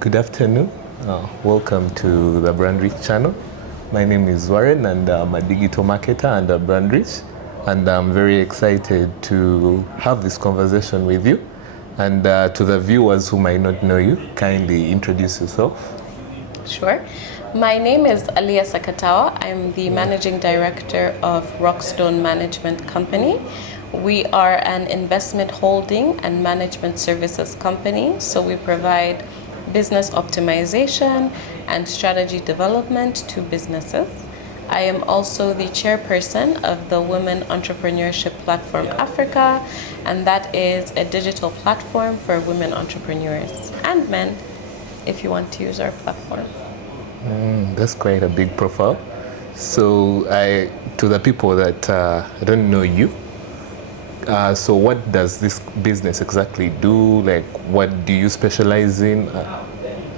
Good afternoon. Welcome to the Brandrich channel. My name is Warren and I'm a digital marketer under Brandrich, and I'm very excited to have this conversation with you. And to the viewers who might not know you, kindly introduce yourself. Sure. My name is Aaliyah Ssekatawa. I'm the Managing Director of Rockstone Management Company. We are an investment holding and management services company, so we provide business optimization and strategy development to businesses. I am also the chairperson of the Women Entrepreneurship Platform Africa, and that is a digital platform for women entrepreneurs and men if you want to use our platform. That's quite a big profile. So to the people that don't know you, so what does this business exactly do? Like, what do you specialize in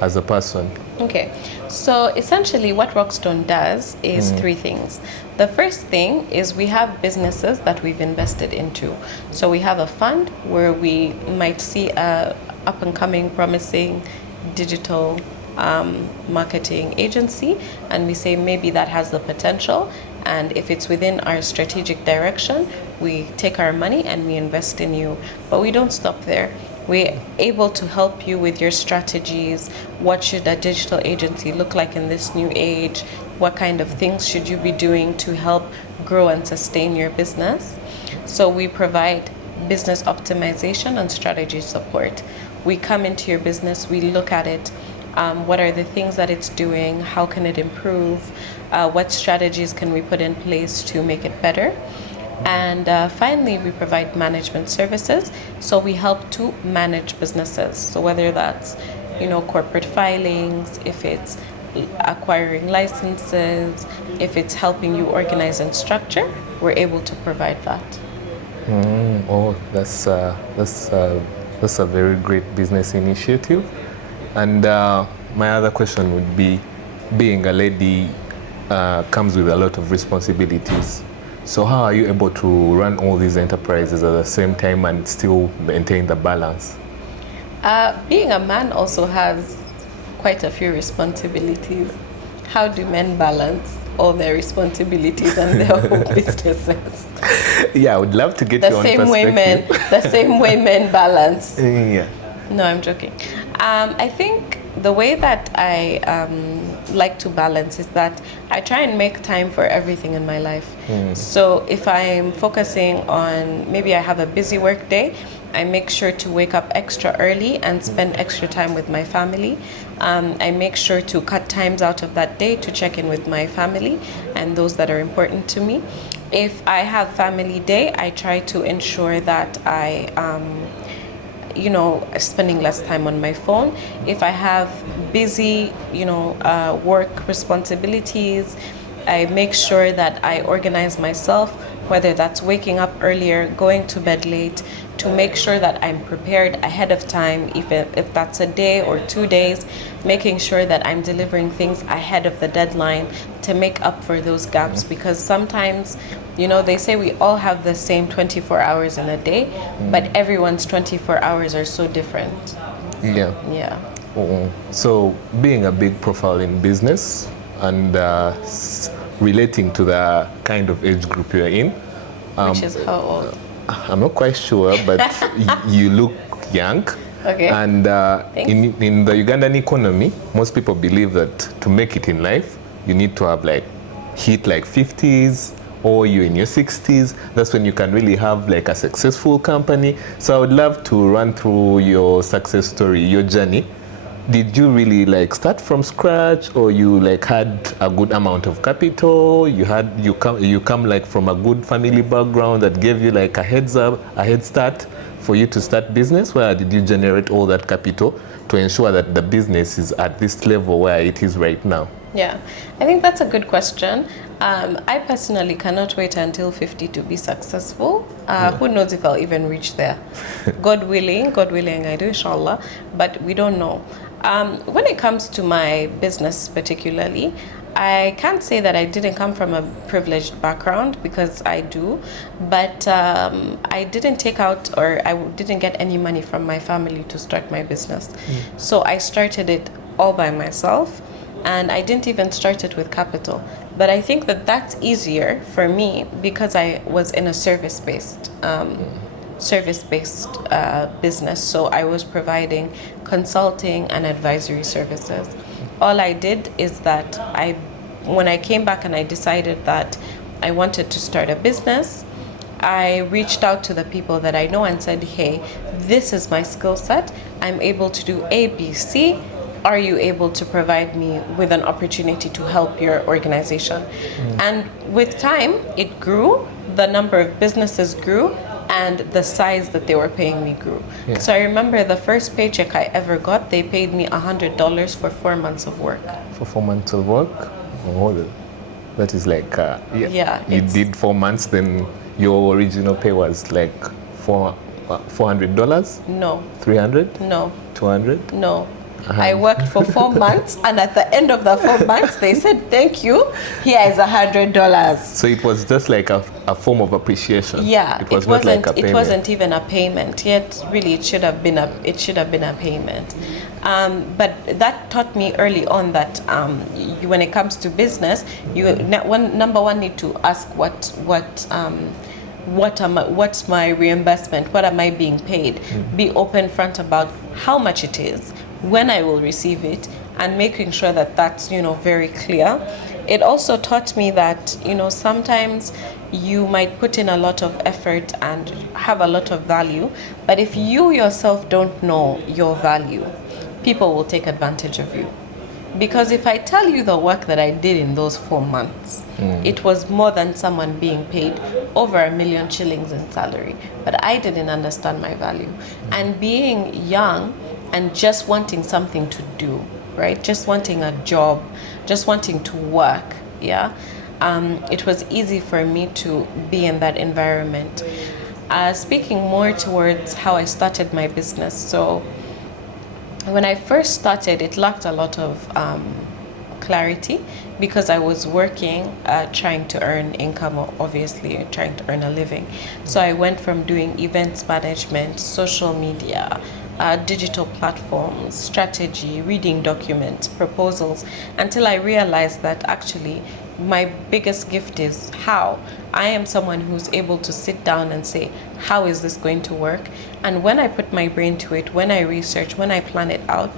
as a person? Okay, so essentially what Rockstone does is three things. The first thing is we have businesses that we've invested into. So we have a fund where we might see a up and coming promising digital marketing agency, and we say maybe that has the potential, and if it's within our strategic direction, we take our money and we invest in you. But we don't stop there. We're able to help you with your strategies. What should a digital agency look like in this new age? What kind of things should you be doing to help grow and sustain your business? So we provide business optimization and strategy support. We come into your business, we look at it. What are the things that it's doing? How can it improve? What strategies can we put in place to make it better? And finally, we provide management services. So we help to manage businesses. So whether that's, corporate filings, if it's acquiring licenses, if it's helping you organize and structure, we're able to provide that. Oh, that's a very great business initiative. And my other question would be, being a lady comes with a lot of responsibilities. So how are you able to run all these enterprises at the same time and still maintain the balance? Being a man also has quite a few responsibilities. How do men balance all their responsibilities and their own businesses? Yeah, I would love to get your own perspective. The same way men balance. Yeah. No, I'm joking. I think the way that I like to balance is that I try and make time for everything in my life. So if I'm focusing on, maybe I have a busy work day, I make sure to wake up extra early and spend extra time with my family. I make sure to cut times out of that day to check in with my family and those that are important to me. If I have family day, I try to ensure that I spending less time on my phone. If I have busy, work responsibilities, I make sure that I organize myself, whether that's waking up earlier, going to bed late, to make sure that I'm prepared ahead of time, even if that's a day or 2 days, making sure that I'm delivering things ahead of the deadline to make up for those gaps. Because sometimes, they say we all have the same 24 hours in a day, but everyone's 24 hours are so different. Yeah. Yeah. So being a big profile in business and relating to the kind of age group you're in. Which is how old? I'm not quite sure, but you look young. Okay. And in the Ugandan economy, most people believe that to make it in life, you need to have hit 50s, or you're in your 60s. That's when you can really have a successful company. So I would love to run through your success story, your journey. Did you really start from scratch, or you had a good amount of capital? You come from a good family background that gave you a head start for you to start business? Where did you generate all that capital to ensure that the business is at this level where it is right now? Yeah, I think that's a good question. I personally cannot wait until 50 to be successful. Who knows if I'll even reach there? God willing, I do, inshallah, but we don't know. When it comes to my business particularly, I can't say that I didn't come from a privileged background, because I do, but I didn't take out, or I didn't get any money from my family to start my business. So I started it all by myself, and I didn't even start it with capital. But I think that that's easier for me because I was in a service-based business. So I was providing consulting and advisory services. All I did is that when I came back and I decided that I wanted to start a business, I reached out to the people that I know and said, hey, this is my skill set. I'm able to do A, B, C. Are you able to provide me with an opportunity to help your organization? And with time, it grew. The number of businesses grew, and the size that they were paying me grew. Yeah. So I remember the first paycheck I ever got, they paid me $100 for 4 months of work. For 4 months of work? Oh, that is like, you did 4 months, then your original pay was like $400? No. 300? No. 200? No. I worked for 4 months, and at the end of the 4 months, they said, thank you, here is $100. So it was just like a form of appreciation. Yeah, it wasn't like a payment. It wasn't even a payment. Yet, really, it should have been a payment. But that taught me early on that when it comes to business, you number one need to ask what's my reimbursement? What am I being paid? Be open front about how much it is, when I will receive it, and making sure that that's very clear. It also taught me that sometimes you might put in a lot of effort and have a lot of value, but if you yourself don't know your value, people will take advantage of you. Because if I tell you the work that I did in those 4 months, it was more than someone being paid over 1 million shillings in salary. But I didn't understand my value. And being young and just wanting something to do, right? Just wanting a job, just wanting to work, it was easy for me to be in that environment. Speaking more towards how I started my business. So when I first started, it lacked a lot of clarity because I was working, trying to earn income, obviously trying to earn a living. So I went from doing events management, social media, digital platforms, strategy, reading documents, proposals, until I realized that actually my biggest gift is how. I am someone who's able to sit down and say, how is this going to work? And when I put my brain to it, when I research, when I plan it out,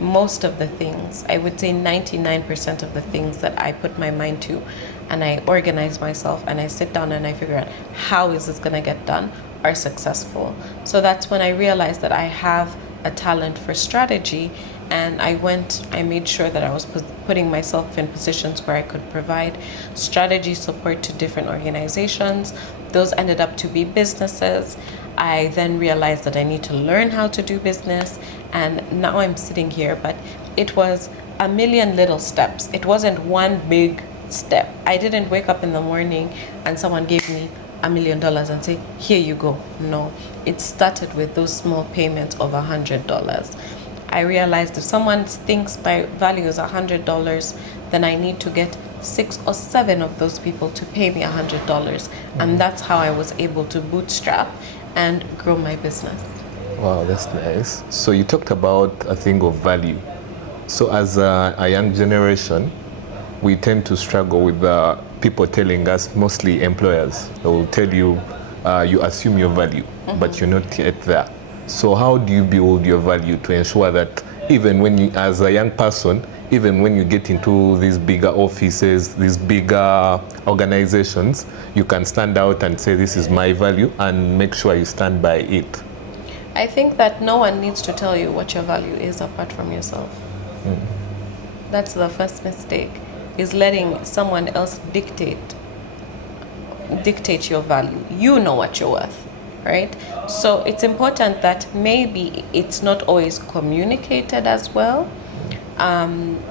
most of the things, I would say 99% of the things that I put my mind to, and I organize myself and I sit down and I figure out how is this going to get done, are successful. So that's when I realized that I have a talent for strategy, and I made sure that I was putting myself in positions where I could provide strategy support to different organizations. Those ended up to be businesses. I then realized that I need to learn how to do business, and now I'm sitting here, but it was a million little steps. It wasn't one big step. I didn't wake up in the morning and someone gave me $1 million and say, here you go. No, it started with those small payments of $100. I realized if someone thinks my value is $100, then I need to get 6 or 7 of those people to pay me $100. And that's how I was able to bootstrap and grow my business. Wow, that's nice. So you talked about a thing of value. So as a young generation, we tend to struggle with people telling us, mostly employers, they will tell you, you assume your value, but you're not yet there. So how do you build your value to ensure that even when you, as a young person, even when you get into these bigger offices, these bigger organizations, you can stand out and say, this is my value, and make sure you stand by it? I think that no one needs to tell you what your value is apart from yourself. That's the first mistake, is letting someone else dictate your value. You know what you're worth, right? So it's important that maybe it's not always communicated as well.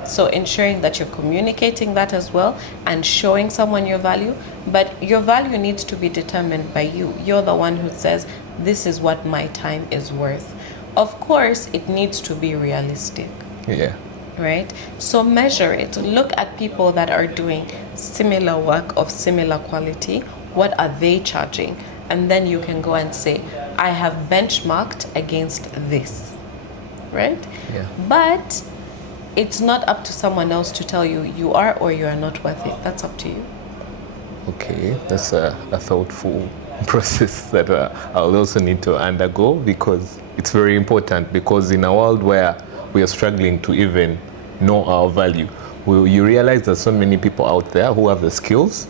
So ensuring that you're communicating that as well and showing someone your value, but your value needs to be determined by you. You're the one who says, this is what my time is worth. Of course, it needs to be realistic. Yeah. right? So measure it. Look at people that are doing similar work of similar quality. What are they charging? And then you can go and say, I have benchmarked against this, right? Yeah. But it's not up to someone else to tell you you are or you are not worth it. That's up to you. Okay, that's a thoughtful process that I'll also need to undergo, because it's very important, because in a world where we are struggling to even know our value, you realize there's so many people out there who have the skills,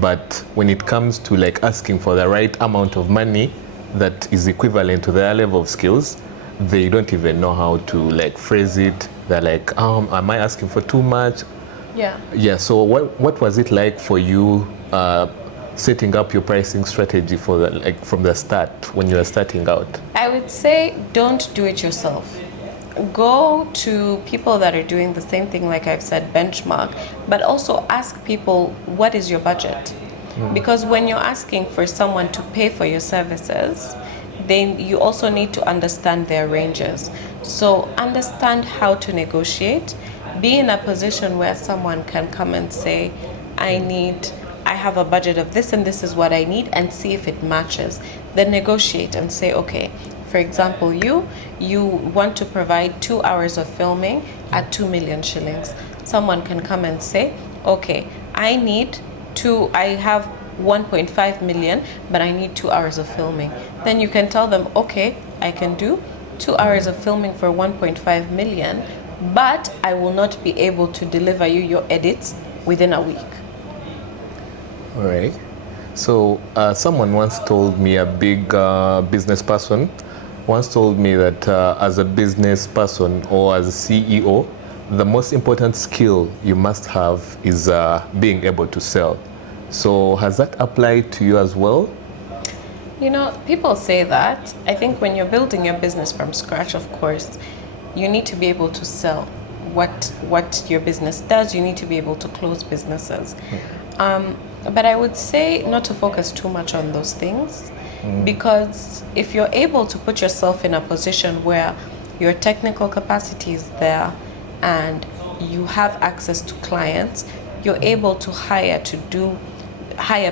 but when it comes to like asking for the right amount of money that is equivalent to their level of skills, they don't even know how to like phrase it. They're like, am I asking for too much? Yeah. Yeah, so what was it like for you setting up your pricing strategy for from the start when you were starting out? I would say don't do it yourself. Go to people that are doing the same thing, like I've said, benchmark, but also ask people, what is your budget? Because when you're asking for someone to pay for your services, then you also need to understand their ranges. So understand how to negotiate. Be in a position where someone can come and say, I have a budget of this and this is what I need, and see if it matches. Then negotiate and say, okay, for example, you want to provide 2 hours of filming at 2 million shillings. Someone can come and say, okay, I have 1.5 million, but I need 2 hours of filming. Then you can tell them, okay, I can do 2 hours of filming for 1.5 million, but I will not be able to deliver you your edits within a week. All right. So someone once told me, a big business person once told me that as a business person or as a CEO, the most important skill you must have is being able to sell. So has that applied to you as well? You know, people say that. I think when you're building your business from scratch, of course, you need to be able to sell what your business does. You need to be able to close businesses. But I would say not to focus too much on those things, because if you're able to put yourself in a position where your technical capacity is there and you have access to clients, you're able to hire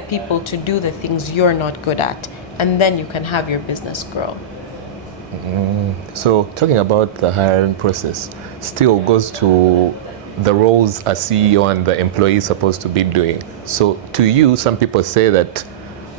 people to do the things you're not good at, and then you can have your business grow. So talking about the hiring process still goes to the roles a CEO and the employee is supposed to be doing. So to you, some people say that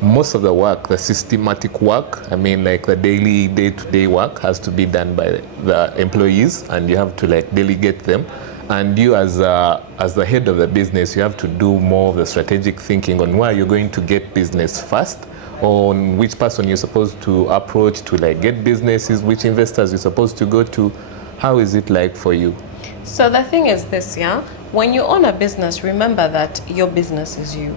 most of the work, the systematic work, I mean like the daily, day-to-day work, has to be done by the employees, and you have to like delegate them. And you as the head of the business, you have to do more of the strategic thinking on where you're going to get business first, on which person you're supposed to approach to like get businesses, which investors you're supposed to go to. How is it like for you? So the thing is this, yeah? When you own a business, remember that your business is you,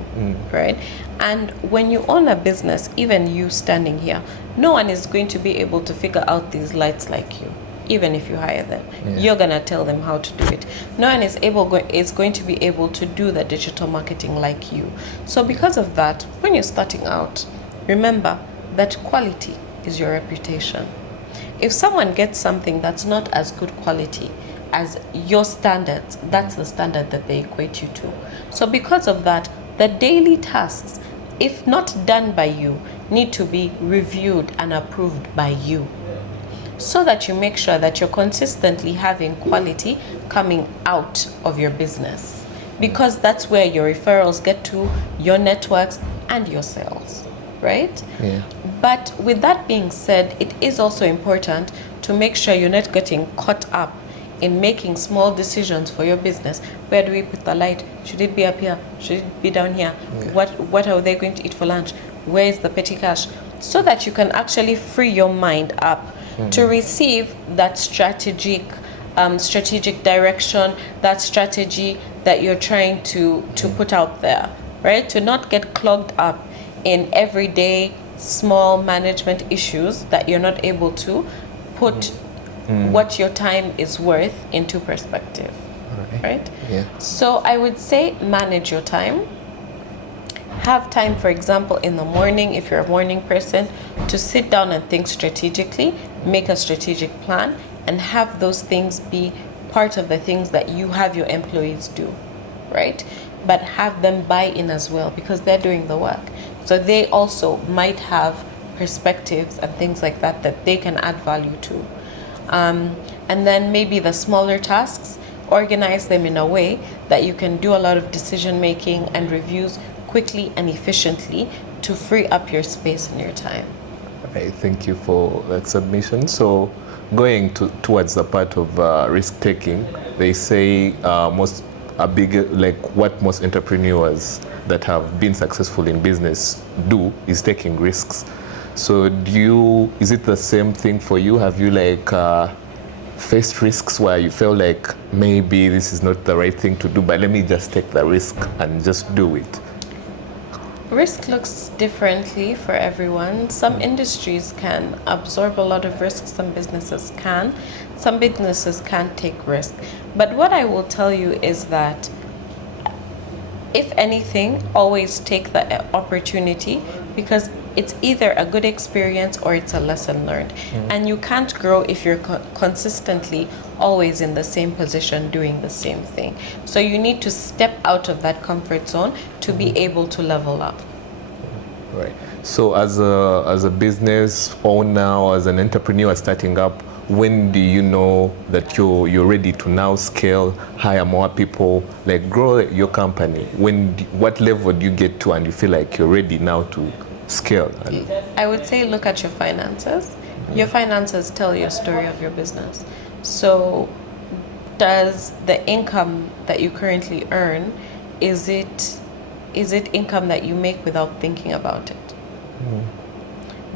right? And when you own a business, even you standing here, no one is going to be able to figure out these lights like you, even if you hire them. Yeah. You're gonna tell them how to do it. No one is going to be able to do the digital marketing like you. So because of that, when you're starting out, remember that quality is your reputation. If someone gets something that's not as good quality as your standards, that's the standard that they equate you to. So because of that, the daily tasks, if not done by you, need to be reviewed and approved by you, so that you make sure that you're consistently having quality coming out of your business, because that's where your referrals get to, your networks and your sales, right? Yeah. But with that being said, it is also important to make sure you're not getting caught up in making small decisions for your business. Where do we put the light? Should it be up here? Should it be down here? Yeah. What are they going to eat for lunch? Where is the petty cash? So that you can actually free your mind up to receive that strategic direction, that strategy that you're trying to put out there, right? To not get clogged up in everyday small management issues that you're not able to put what your time is worth into perspective, right? Yeah. So I would say manage your time. Have time, for example, in the morning, if you're a morning person, to sit down and think strategically, make a strategic plan, and have those things be part of the things that you have your employees do, right? But have them buy in as well, because they're doing the work. So they also might have perspectives and things like that that they can add value to. And then maybe the smaller tasks, organize them in a way that you can do a lot of decision making and reviews quickly and efficiently to free up your space and your time. I thank you for that submission. So going towards the part of risk taking, they say what most entrepreneurs that have been successful in business do is taking risks. So is it the same thing for you? Have you faced risks where you feel like maybe this is not the right thing to do, but let me just take the risk and just do it? Risk looks differently for everyone. Some industries can absorb a lot of risk, some businesses can. Some businesses can't take risk. But what I will tell you is that, if anything, always take the opportunity, because it's either a good experience or it's a lesson learned. And you can't grow if you're consistently always in the same position doing the same thing. So you need to step out of that comfort zone to be able to level up. Right. So as a business owner or as an entrepreneur starting up, when do you know that you're ready to now scale, hire more people, grow your company? What level do you get to and you feel like you're ready now to scale? I would say look at your finances. Your finances tell your story of your business. So does the income that you currently earn, is it income that you make without thinking about it?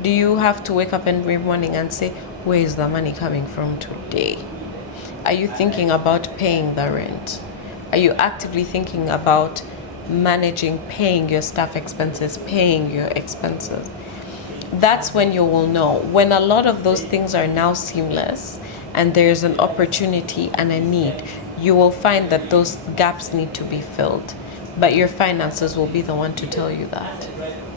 Do you have to wake up every morning and say, where is the money coming from today? Are you thinking about paying the rent? Are you actively thinking about managing, paying your staff expenses, paying your expenses? That's when you will know. When a lot of those things are now seamless and there's an opportunity and a need, you will find that those gaps need to be filled. But your finances will be the one to tell you that.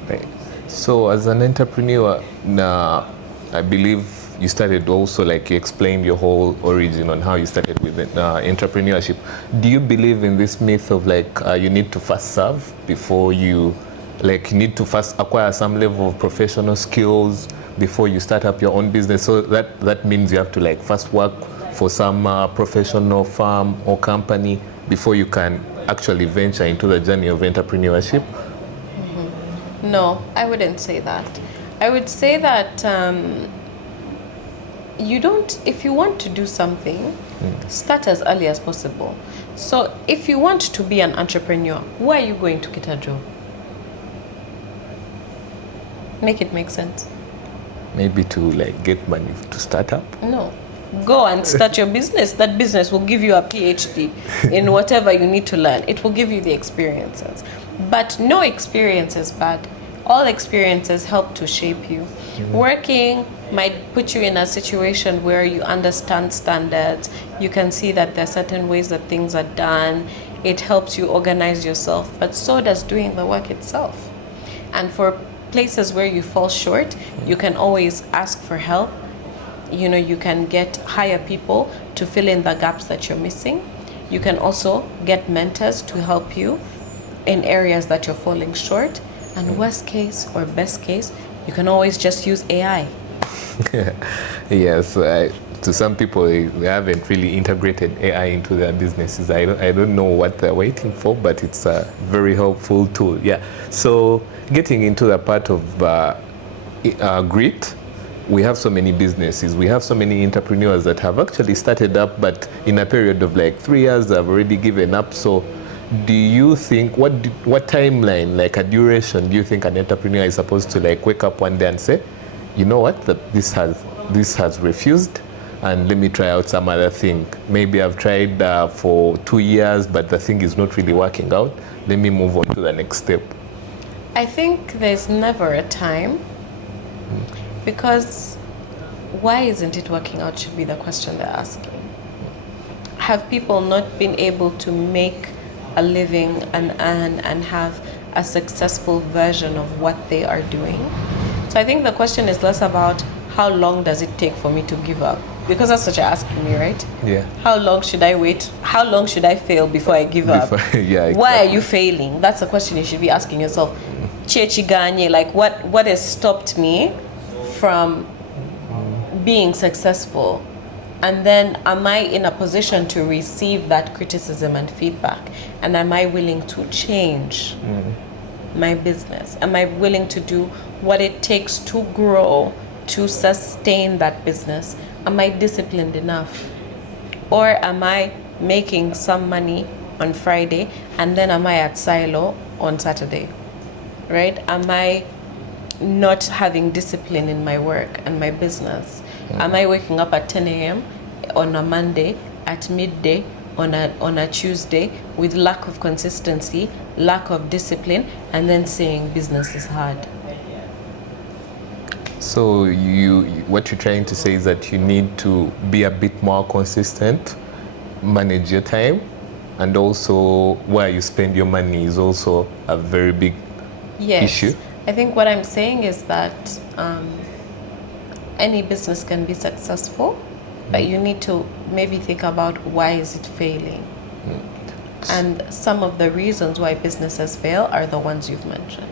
Right. So as an entrepreneur, I believe you started also, you explained your whole origin on how you started with entrepreneurship. Do you believe in this myth of you need to first serve before you need to first acquire some level of professional skills before you start up your own business? So that means you have to first work for some professional firm or company before you can actually venture into the journey of entrepreneurship? No, I wouldn't say that. I would say that if you want to do something, start as early as possible. So if you want to be an entrepreneur, where are you going to get a job? Make it make sense. Maybe to get money to start up? No. Go and start your business. That business will give you a PhD in whatever you need to learn. It will give you the experiences. But no experience is bad. All experiences help to shape you. Working might put you in a situation where you understand standards. You can see that there are certain ways that things are done. It helps you organize yourself, but so does doing the work itself. And for places where you fall short, you can always ask for help. You can hire people to fill in the gaps that you're missing. You can also get mentors to help you in areas that you're falling short. And worst case or best case, you can always just use AI. Yes, to some people, they haven't really integrated AI into their businesses. I don't know what they're waiting for, but it's a very helpful tool. Yeah. So getting into the part of grit, we have so many businesses, we have so many entrepreneurs that have actually started up, but in a period of 3 years, they've already given up. So do you think, what timeline, a duration, do you think an entrepreneur is supposed to wake up one day and say, you know what, this has refused, and let me try out some other thing. Maybe I've tried for 2 years, but the thing is not really working out. Let me move on to the next step. I think there's never a time, because why isn't it working out should be the question they're asking. Have people not been able to make a living and earn and have a successful version of what they are doing? So I think the question is less about how long does it take for me to give up, because that's what you're asking me, right? Yeah. How long should I wait? How long should I fail before I give up? Yeah, exactly. Why are you failing? That's a question you should be asking yourself. Chechi ganye, like what has stopped me from being successful? And then am I in a position to receive that criticism and feedback? And am I willing to change my business? Am I willing to do what it takes to grow, to sustain that business? Am I disciplined enough? Or am I making some money on Friday and then am I at silo on Saturday? Right? Am I not having discipline in my work and my business? Am I waking up at 10 a.m. on a Monday, at midday on a Tuesday with lack of consistency, lack of discipline, and then saying business is hard? So what you're trying to say is that you need to be a bit more consistent, manage your time, and also where you spend your money is also a very big issue. I think what I'm saying is that any business can be successful, but you need to maybe think about why is it failing. And some of the reasons why businesses fail are the ones you've mentioned.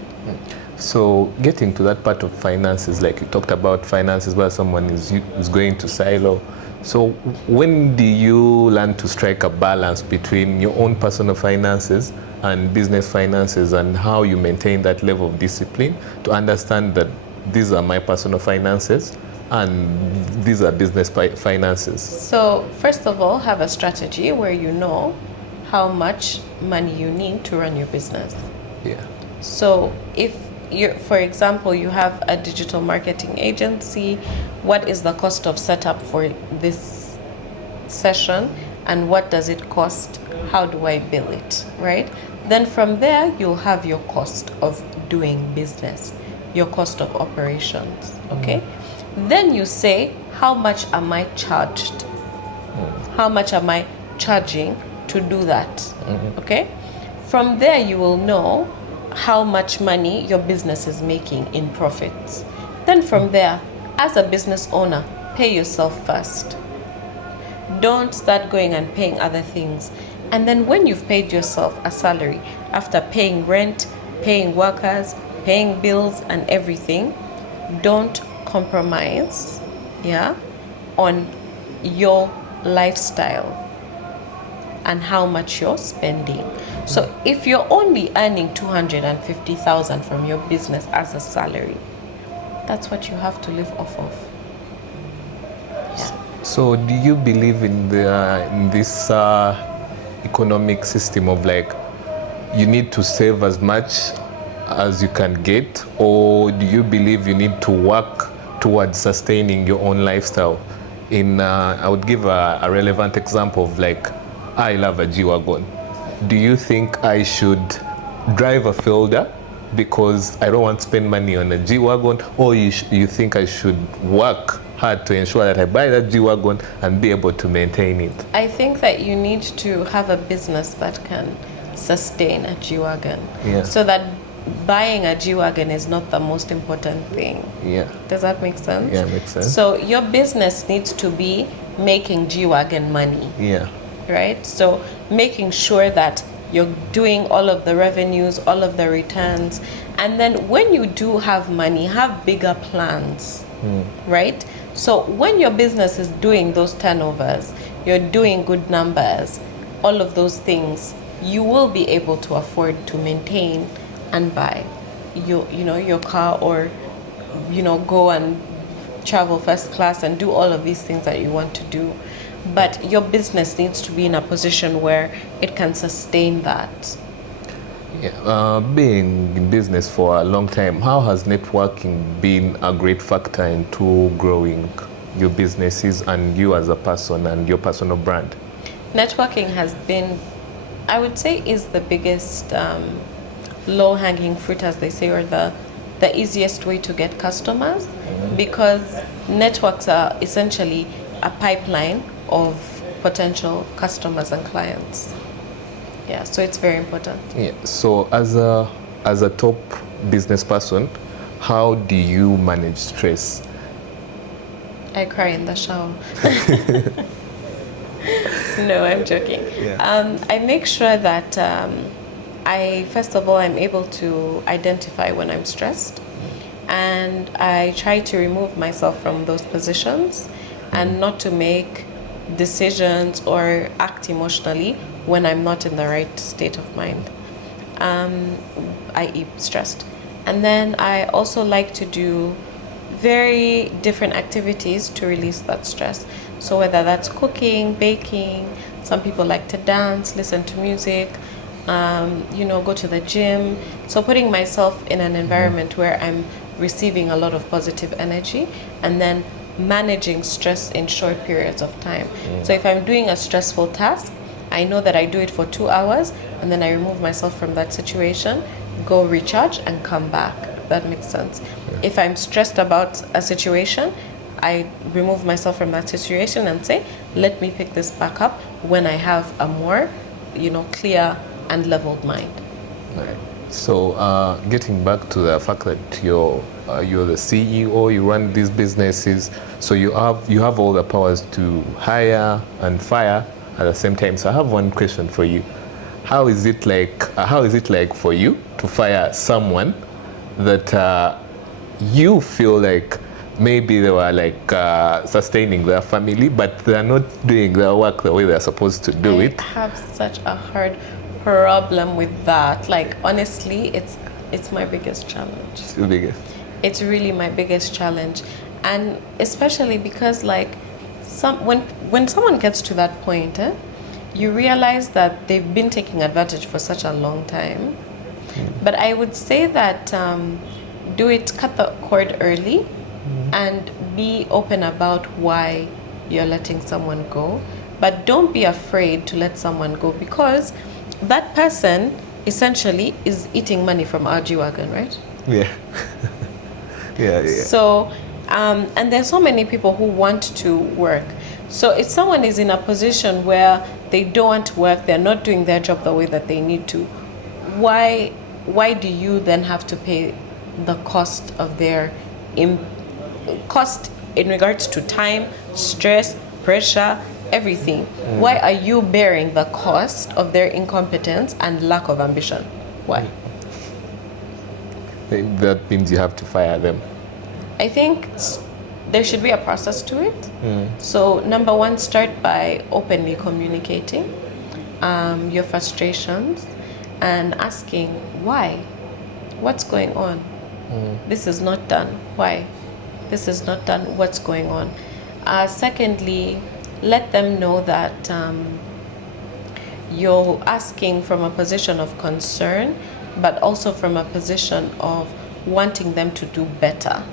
So getting to that part of finances, like you talked about finances where someone is going to silo. So when do you learn to strike a balance between your own personal finances and business finances, and how you maintain that level of discipline to understand that these are my personal finances and these are business finances? So first of all, have a strategy where you know how much money you need to run your business. Yeah. So if for example, you have a digital marketing agency, what is the cost of setup for this session and what does it cost? How do I bill it, right? Then from there, you'll have your cost of doing business, your cost of operations, okay? Then you say, how much am I charged? How much am I charging to do that, okay? From there, you will know how much money your business is making in profits. Then from there, as a business owner, pay yourself first. Don't start going and paying other things. And then when you've paid yourself a salary, after paying rent, paying workers, paying bills and everything, don't compromise, on your lifestyle and how much you're spending. So if you're only earning 250,000 from your business as a salary, that's what you have to live off of. Yeah. So do you believe in this economic system of like you need to save as much as you can get, or do you believe you need to work towards sustaining your own lifestyle? I would give a relevant example of like, I love a G-Wagon. Do you think I should drive a Fielder because I don't want to spend money on a G-Wagon, or you think I should work hard to ensure that I buy that G-Wagon and be able to maintain it? I think that you need to have a business that can sustain a G-Wagon. Yeah. So that buying a G-Wagon is not the most important thing. Yeah. Does that make sense? Yeah, makes sense. So your business needs to be making G-Wagon money. Yeah. Right? So making sure that you're doing all of the revenues, all of the returns. And then when you do have money, have bigger plans, right? So when your business is doing those turnovers, you're doing good numbers, all of those things, you will be able to afford to maintain and buy your car, or go and travel first class and do all of these things that you want to do. But your business needs to be in a position where it can sustain that. Yeah. Being in business for a long time, how has networking been a great factor into growing your businesses and you as a person and your personal brand? Networking has been, I would say, is the biggest low-hanging fruit, as they say, or the easiest way to get customers, because networks are essentially a pipeline of potential customers and clients. Yeah, so it's very important. Yeah. So as a top business person, how do you manage stress? I cry in the shower. No, I'm joking. Yeah. I make sure that first of all, I'm able to identify when I'm stressed, and I try to remove myself from those positions and not to make decisions or act emotionally when I'm not in the right state of mind, i.e. stressed. And then I also like to do very different activities to release that stress. So whether that's cooking, baking, some people like to dance, listen to music, go to the gym. So putting myself in an environment where I'm receiving a lot of positive energy, and then managing stress in short periods of time. So if I'm doing a stressful task, I know that I do it for 2 hours, and then I remove myself from that situation, go recharge, and come back. That makes sense. If I'm stressed about a situation, I remove myself from that situation and say, let me pick this back up when I have a more, clear and leveled mind. Right. So getting back to the fact that you're the CEO, you run these businesses, so you have all the powers to hire and fire at the same time. So I have one question for you. How is it like for you to fire someone that you feel like maybe they were sustaining their family, but they're not doing their work the way they're supposed to do it? I have such a hard problem with that. Like, honestly, it's my biggest challenge. It's the biggest. It's really my biggest challenge, and especially because when someone gets to that point, you realize that they've been taking advantage for such a long time. But I would say that cut the cord early, and be open about why you're letting someone go. But don't be afraid to let someone go, because that person essentially is eating money from our G-Wagon, right? Yeah. Yeah. So, and there's so many people who want to work. So if someone is in a position where they don't want to work, they're not doing their job the way that they need to, why do you then have to pay the cost of their cost in regards to time, stress, pressure, everything? Why are you bearing the cost of their incompetence and lack of ambition? Why? That means you have to fire them. I think there should be a process to it. So number one, start by openly communicating your frustrations and asking why. What's going on? This is not done. Why? This is not done. What's going on? Secondly, let them know that you're asking from a position of concern, but also from a position of wanting them to do better,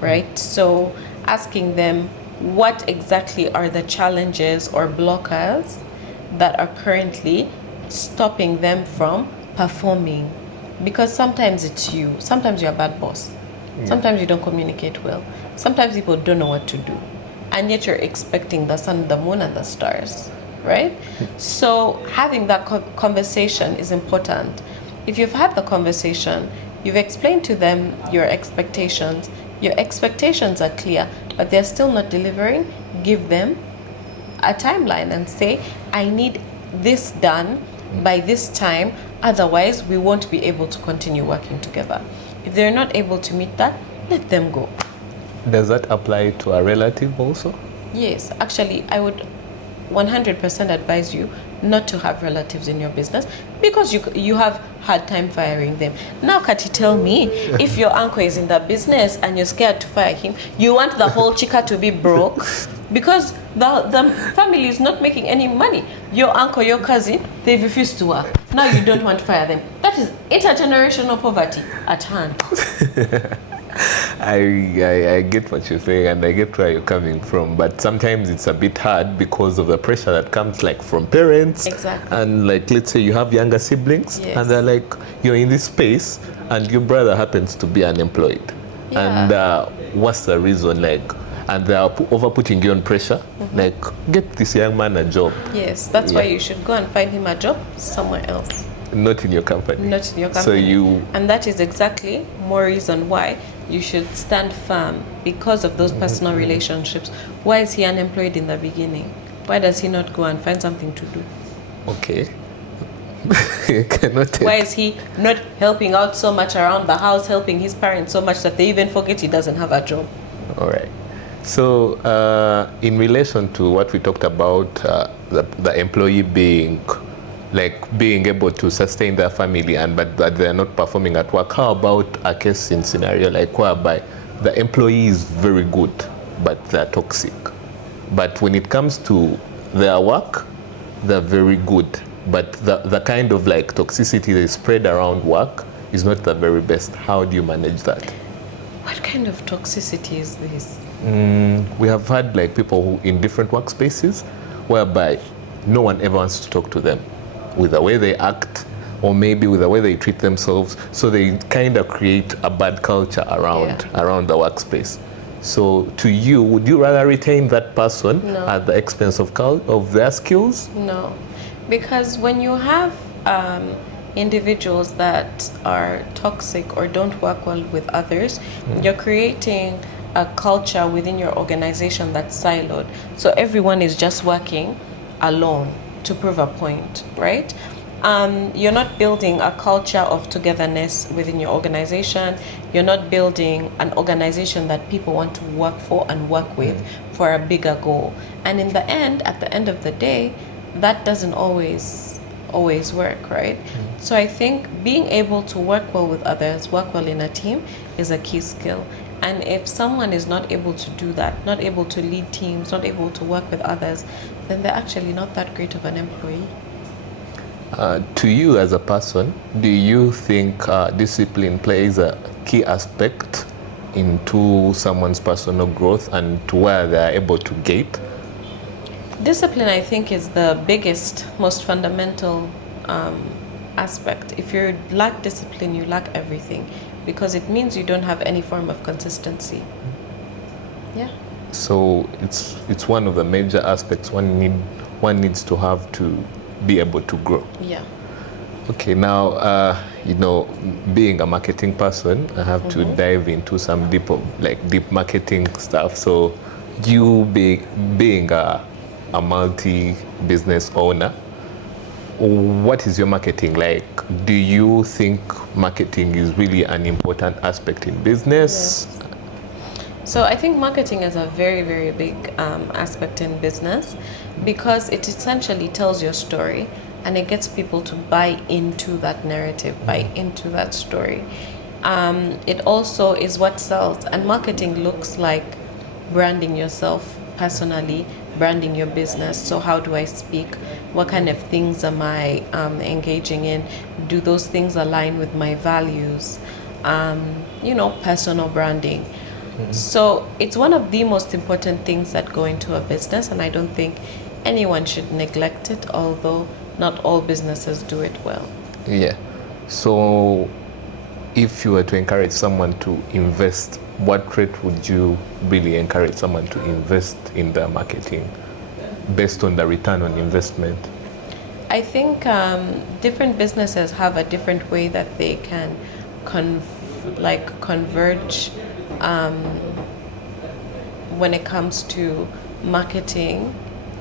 right? So asking them what exactly are the challenges or blockers that are currently stopping them from performing. Because sometimes it's you. Sometimes you're a bad boss. Sometimes you don't communicate well. Sometimes people don't know what to do. And yet you're expecting the sun, the moon, and the stars, right? So having that conversation is important. If you've had the conversation, you've explained to them your expectations are clear, but they're still not delivering, give them a timeline and say, I need this done by this time, otherwise we won't be able to continue working together. If they're not able to meet that, let them go. Does that apply to a relative also? Yes, actually, I would 100% advise you not to have relatives in your business, because you have hard time firing them. Now, Kati, tell me, if your uncle is in the business and you're scared to fire him, you want the whole chika to be broke because the family is not making any money. Your uncle, your cousin, they refuse to work. Now you don't want to fire them. That is intergenerational poverty at hand. I get what you're saying, and I get where you're coming from, but sometimes it's a bit hard because of the pressure that comes from parents. Exactly. And let's say you have younger siblings, Yes. and they're you're in this space and your brother happens to be unemployed. Yeah. And what's the reason? And they are over putting you on pressure. Get this young man a job. Yes, that's why you should go and find him a job somewhere else. Not in your company. Not in your company. So and that is exactly more reason why you should stand firm because of those personal relationships. Why is he unemployed in the beginning? Why does he not go and find something to do? Okay. Cannot Why is he not helping out so much around the house, helping his parents so much that they even forget he doesn't have a job? All right. So, in relation to what we talked about, the employee being able to sustain their family and but that they're not performing at work, how about a case in scenario like whereby the employee is very good but they're toxic, but when it comes to their work they're very good, but the kind of like toxicity they spread around work is not the very best? How do you manage that? What kind of toxicity is this? We have had like people who in different workspaces whereby no one ever wants to talk to them with the way they act or maybe with the way they treat themselves, so they kind of create a bad culture around the workspace. So to you, would you rather retain that person at the expense of their skills? No, because when you have individuals that are toxic or don't work well with others, you're creating a culture within your organization that's siloed. So everyone is just working alone to prove a point, right? You're not building a culture of togetherness within your organization. You're not building an organization that people want to work for and work with for a bigger goal. And in the end, at the end of the day, that doesn't always work, right? So I think being able to work well with others, work well in a team is a key skill. And if someone is not able to do that, not able to lead teams, not able to work with others, then they're actually not that great of an employee. To you as a person, do you think discipline plays a key aspect into someone's personal growth and to where they are able to gate? Discipline, I think, is the biggest, most fundamental aspect. If you lack discipline, you lack everything, because it means you don't have any form of consistency. Yeah. So it's one of the major aspects one needs to have to be able to grow. Yeah. Okay, now being a marketing person, I have to dive into some deep marketing stuff. So you being a multi-business owner, what is your marketing like? Do you think marketing is really an important aspect in business? Yes. So I think marketing is a very, very big aspect in business, because it essentially tells your story and it gets people to buy into that narrative, buy into that story. It also is what sells, and marketing looks like branding yourself personally, branding your business. So how do I speak? What kind of things am I engaging in? Do those things align with my values? Personal branding. So it's one of the most important things that go into a business, and I don't think anyone should neglect it, although not all businesses do it well. Yeah. So if you were to encourage someone to invest, what rate would you really encourage someone to invest in their marketing based on the return on investment? I think different businesses have a different way that they can converge when it comes to marketing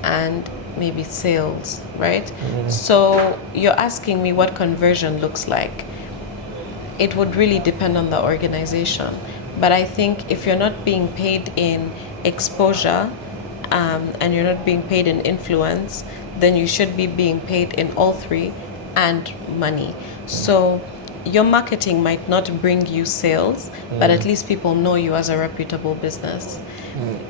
and maybe sales, right? So you're asking me what conversion looks like. It would really depend on the organization. But I think if you're not being paid in exposure and you're not being paid in influence, then you should be being paid in all three and money. So your marketing might not bring you sales, but at least people know you as a reputable business.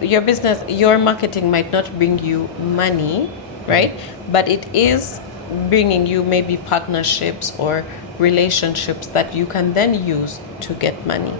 Your marketing might not bring you money, right? But it is bringing you maybe partnerships or relationships that you can then use to get money.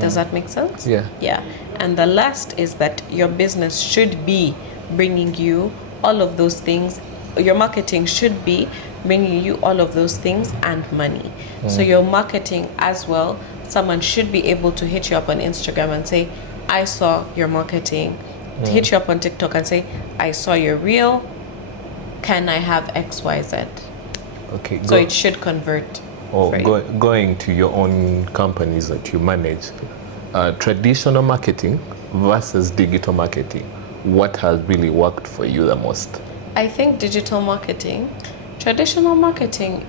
Does that make sense? Yeah. Yeah. And the last is that your business should be bringing you all of those things. Your marketing should be bringing you all of those things and money. So your marketing as well, someone should be able to hit you up on Instagram and say, I saw your marketing. To hit you up on TikTok and say, I saw your reel. Can I have XYZ? Okay. So it should convert. Or going to your own companies that you manage, traditional marketing versus digital marketing, what has really worked for you the most? I think digital marketing, traditional marketing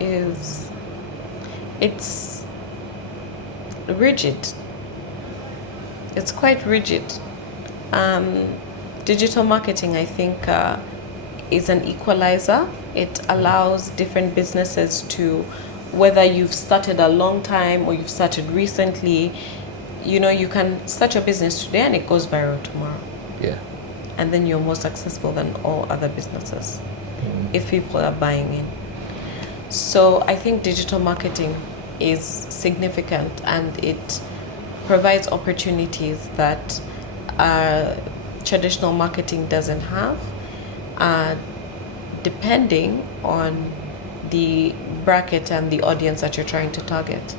it's rigid. It's quite rigid. Digital marketing, I think, is an equalizer. It allows different businesses to, whether you've started a long time or you've started recently, you can start your business today and it goes viral tomorrow. Yeah. And then you're more successful than all other businesses if people are buying in. So I think digital marketing is significant, and it provides opportunities that traditional marketing doesn't have, depending on the bracket and the audience that you're trying to target.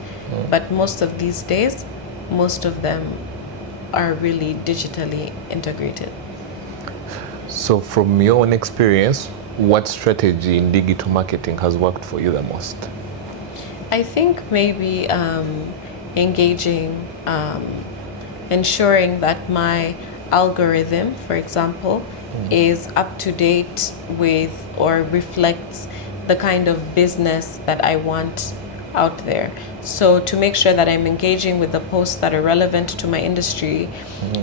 But most of these days, most of them are really digitally integrated. So from your own experience, what strategy in digital marketing has worked for you the most? I think maybe engaging, ensuring that my algorithm, for example, is up to date with or reflects the kind of business that I want out there. So to make sure that I'm engaging with the posts that are relevant to my industry,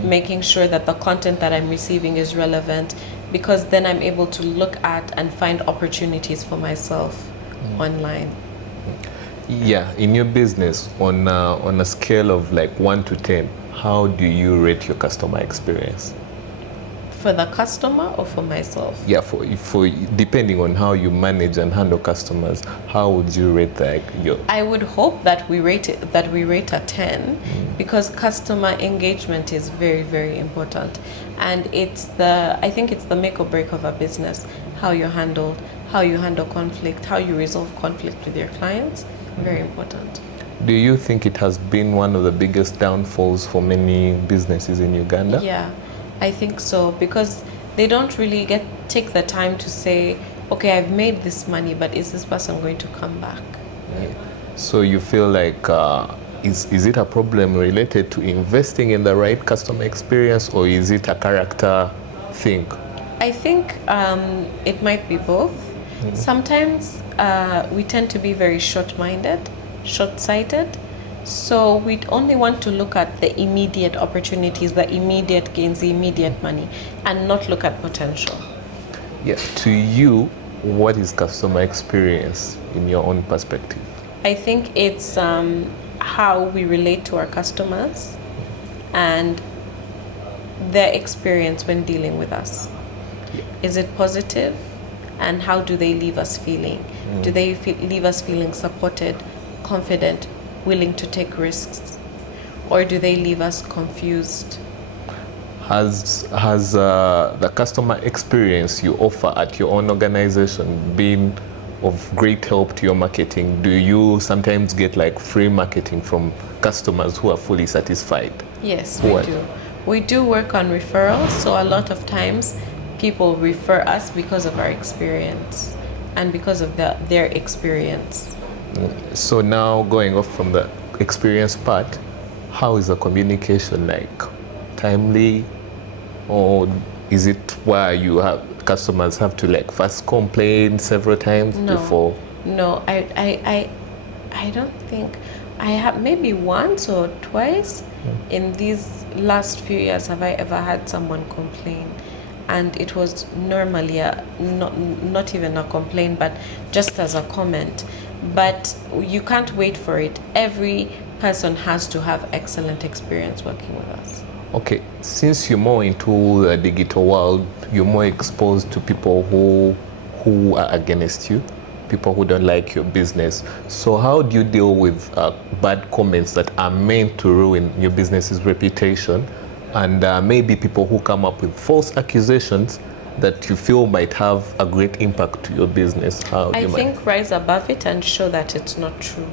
making sure that the content that I'm receiving is relevant, because then I'm able to look at and find opportunities for myself online. Yeah, in your business, on a scale of like 1 to 10, how do you rate your customer experience? For the customer or for myself? Yeah, for depending on how you manage and handle customers, how would you rate your? I would hope that we rate a 10, because customer engagement is very, very important, and I think it's the make or break of a business. How you handle conflict, how you resolve conflict with your clients, very important. Do you think it has been one of the biggest downfalls for many businesses in Uganda? Yeah, I think so, because they don't really take the time to say, okay, I've made this money, but is this person going to come back? Yeah. So you feel like, is it a problem related to investing in the right customer experience, or is it a character thing? I think it might be both. Sometimes we tend to be very short-minded, short-sighted. So we only want to look at the immediate opportunities, the immediate gains, the immediate money, and not look at potential. Yeah. To you, what is customer experience in your own perspective? I think it's how we relate to our customers and their experience when dealing with us. Yeah. Is it positive? And how do they leave us feeling? Do they leave us feeling supported, confident, willing to take risks? Or do they leave us confused? Has the customer experience you offer at your own organization been of great help to your marketing? Do you sometimes get like free marketing from customers who are fully satisfied? Yes, we do. We do work on referrals, so a lot of times people refer us because of our experience and because of their experience. So now, going off from the experience part, how is the communication like? Timely, or is it where customers have to like first complain several times before? No, I don't think I have. Maybe once or twice in these last few years have I ever had someone complain, and it was normally not even a complaint, but just as a comment. But you can't wait for it. Every person has to have excellent experience working with us. Okay, since you're more into the digital world, you're more exposed to people who are against you, people who don't like your business. So how do you deal with bad comments that are meant to ruin your business's reputation, and maybe people who come up with false accusations that you feel might have a great impact to your business? I think rise above it and show that it's not true.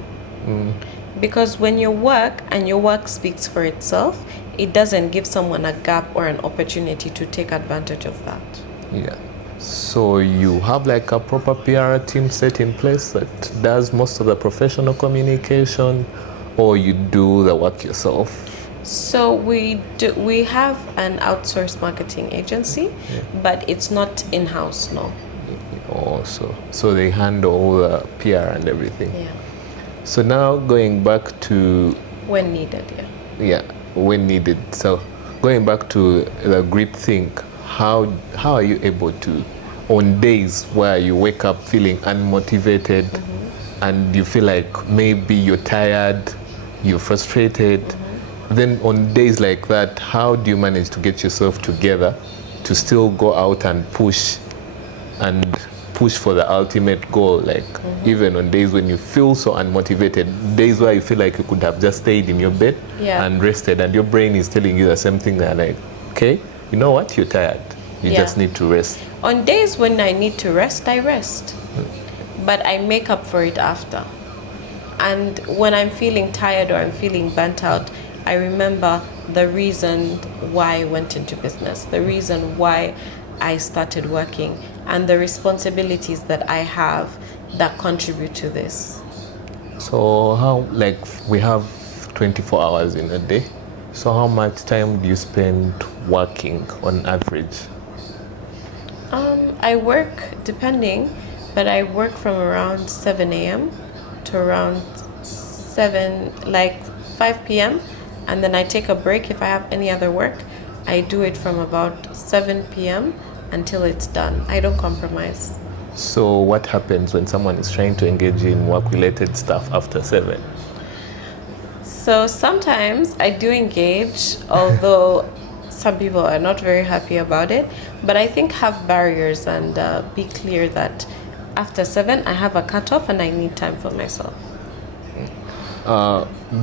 Because when your work speaks for itself, it doesn't give someone a gap or an opportunity to take advantage of that. Yeah. So you have like a proper PR team set in place that does most of the professional communication, or you do the work yourself? So we have an outsourced marketing agency, but it's not in-house, no. Also, so they handle all the PR and everything. Yeah. So now going back to When needed, yeah, when needed. So going back to the grip thing, how are you able to, on days where you wake up feeling unmotivated and you feel like maybe you're tired, you're frustrated, then on days like that, how do you manage to get yourself together to still go out and push for the ultimate goal, like even on days when you feel so unmotivated, days where you feel like you could have just stayed in your bed and rested, and your brain is telling you the same thing, that like, okay, you know what, you're tired, you just need to rest. On days when I need to rest, I rest, but I make up for it after. And when I'm feeling tired or I'm feeling burnt out, I remember the reason why I went into business, the reason why I started working, and the responsibilities that I have that contribute to this. So how, like, we have 24 hours in a day, so how much time do you spend working on average? I work, depending, but I work from around 7 a.m. to around 5 p.m. and then I take a break if I have any other work. I do it from about 7 p.m. until it's done. I don't compromise. So what happens when someone is trying to engage in work-related stuff after 7? So sometimes I do engage, although some people are not very happy about it. But I think have barriers and be clear that after 7, I have a cutoff and I need time for myself.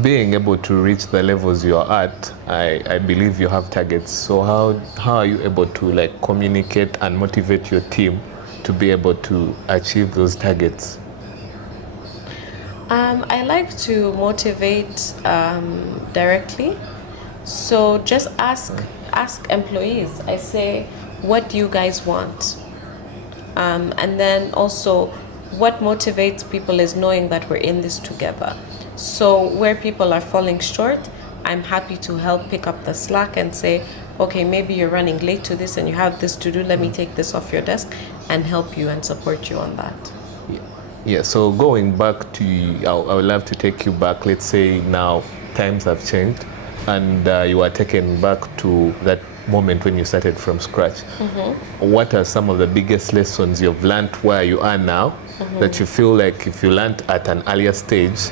Being able to reach the levels you're at, I believe you have targets. So how are you able to like communicate and motivate your team to be able to achieve those targets? I like to motivate directly. So just ask employees. I say, what do you guys want? And then also, what motivates people is knowing that we're in this together. So where people are falling short, I'm happy to help pick up the slack and say, okay, maybe you're running late to this and you have this to do, let me take this off your desk and help you and support you on that. Yeah, so going back to, I would love to take you back. Let's say now times have changed and you are taken back to that moment when you started from scratch. What are some of the biggest lessons you've learned where you are now that you feel like if you learned at an earlier stage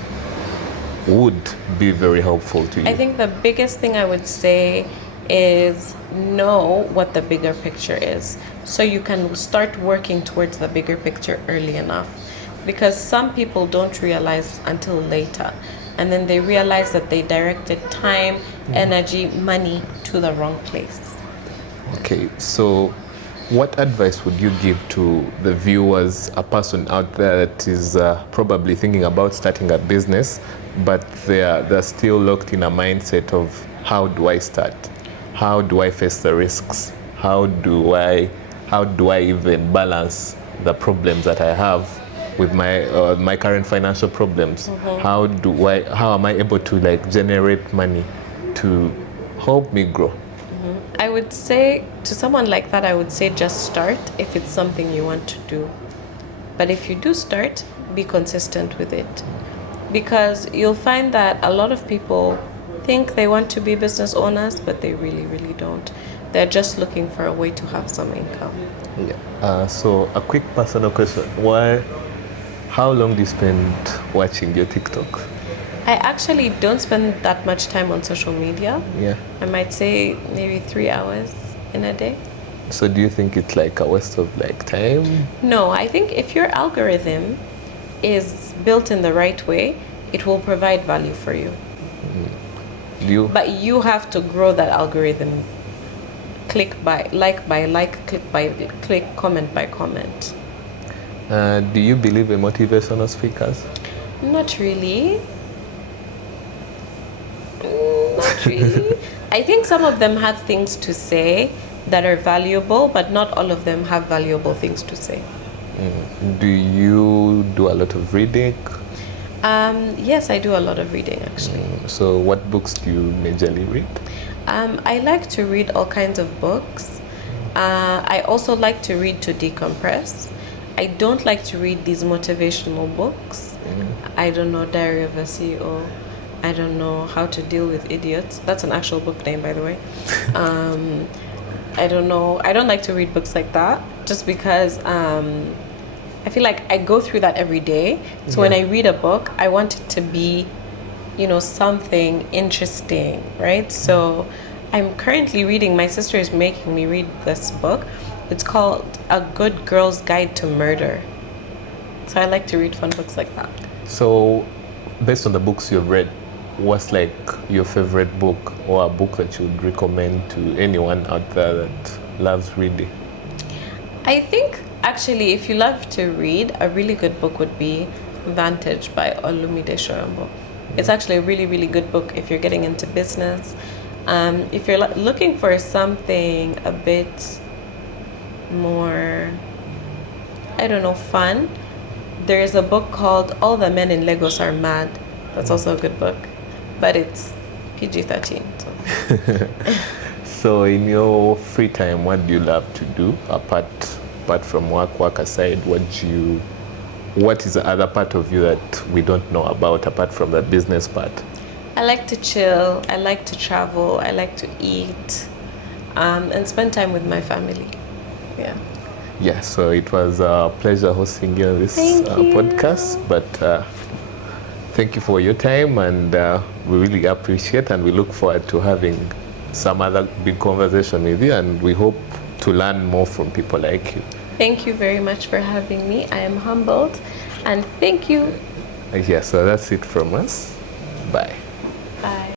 would be very helpful to you? I think the biggest thing I would say is know what the bigger picture is, so you can start working towards the bigger picture early enough, because some people don't realize until later, and then they realize that they directed time, energy, money to the wrong place. Okay, so what advice would you give to the viewers, a person out there that is probably thinking about starting a business, but they're still locked in a mindset of how do I start? How do I face the risks? How do I even balance the problems that I have with my current financial problems? How am I able to like generate money to help me grow? I would say to someone like that, I would say just start if it's something you want to do. But if you do start, be consistent with it. Because you'll find that a lot of people think they want to be business owners, but they really, really don't. They're just looking for a way to have some income. Yeah. So a quick personal question. How long do you spend watching your TikTok? I actually don't spend that much time on social media. Yeah. I might say maybe 3 hours in a day. So do you think it's like a waste of like time? No, I think if your algorithm is built in the right way, it will provide value for you. But you have to grow that algorithm click by like, click by click, comment by comment. Do you believe in motivational speakers? Not really. Not really. I think some of them have things to say that are valuable, but not all of them have valuable things to say. Do you do a lot of reading? Yes, I do a lot of reading actually. So what books do you majorly read? I like to read all kinds of books. I also like to read to decompress. I don't like to read these motivational books. I don't know, Diary of a CEO. I don't know, How to Deal with Idiots. That's an actual book name, by the way. I don't know. I don't like to read books like that just because I feel like I go through that every day. So when I read a book, I want it to be, something interesting, right? So I'm currently reading, my sister is making me read this book. It's called A Good Girl's Guide to Murder. So I like to read fun books like that. So based on the books you've read, what's like your favorite book or a book that you would recommend to anyone out there that loves reading? I think actually if you love to read, a really good book would be Vantage by Olumide Shoyombo. It's actually a really, really good book if you're getting into business. If you're looking for something a bit more, I don't know, fun, there is a book called All the Men in Lagos Are Mad. That's also a good book, but it's PG-13. So. So in your free time, what do you love to do apart from work aside? What is the other part of you that we don't know about apart from the business part? I like to chill, I like to travel, I like to eat, and spend time with my family. Yeah. Yeah, so it was a pleasure hosting you on this podcast. But thank you for your time, and we really appreciate and we look forward to having some other big conversation with you, and we hope to learn more from people like you. Thank you very much for having me. I am humbled, and thank you. Yeah, so that's it from us. Bye.